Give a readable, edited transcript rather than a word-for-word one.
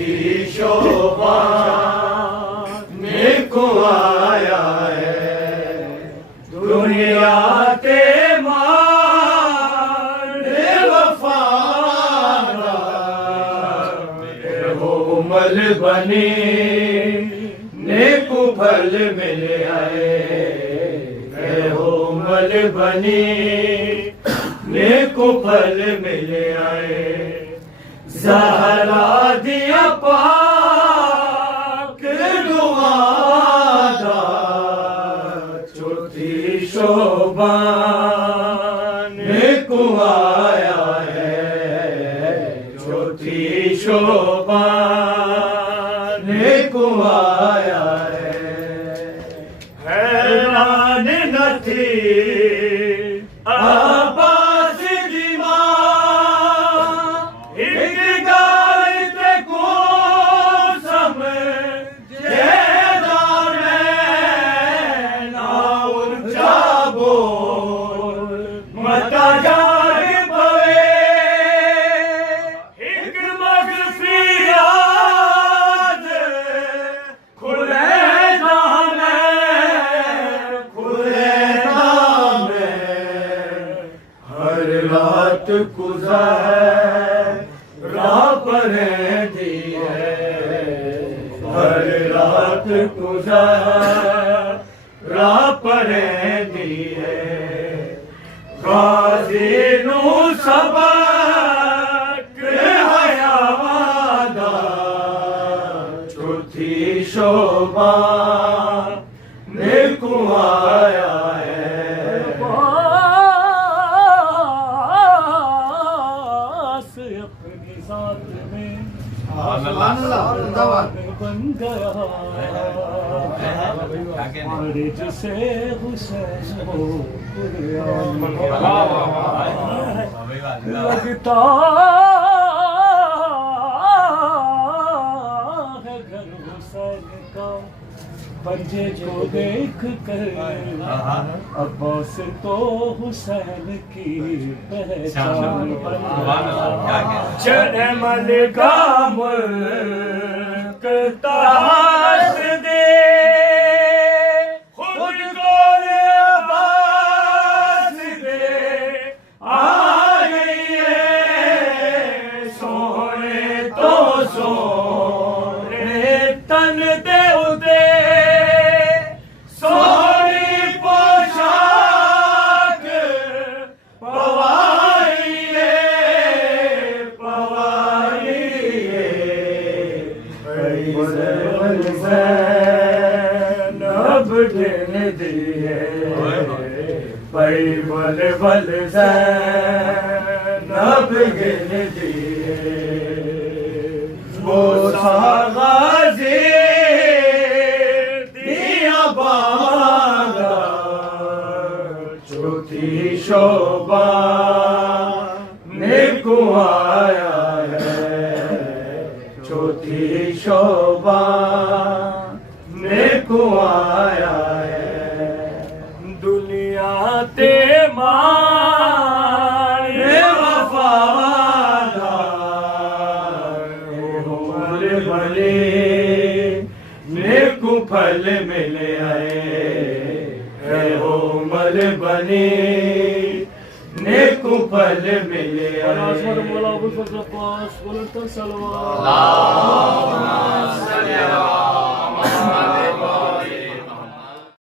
चौथी शोभा नेको आया है दुनिया ते मारे वफादार हो मल बने नेको फल मिले आए हो मल बने नेको फल मिले आए ज़हरा दिया पाक दुआदा चौथी शोभा नेको आया है चौथी शोभा नेको आया है हैरान न थी आबास दी मां एक गाल ते को समझेदा मैं ना ऊंचा बोल मता जाग पवे एक मगफिरात खुले रात गुज़र राह पर दी है हर रात गुज़र राह पर दी है गाज़ी नू सबक हयादा चौथी शोभा नेको आया है अपनी साथ में बन गया बड़े जिसे हुसैन हो लगता है घर हुसैन का पंजे जो देख कर अब्बास तो हुसैन की पहचान जनमल का मुल्क ताज दे खुद को अब्बास दे आ गई है सोने तो सोने तन दे उदे नब गिन दिए पई बल बल नब गिन दिए वो सागाज़ी दिया बागा चौथी शोभा नेको आया है चौथी शोभा नेको आया है दुनिया ते मारे वफादार हो मल बने नेको फल मिले आए हो मल बने नेको फल मिले आए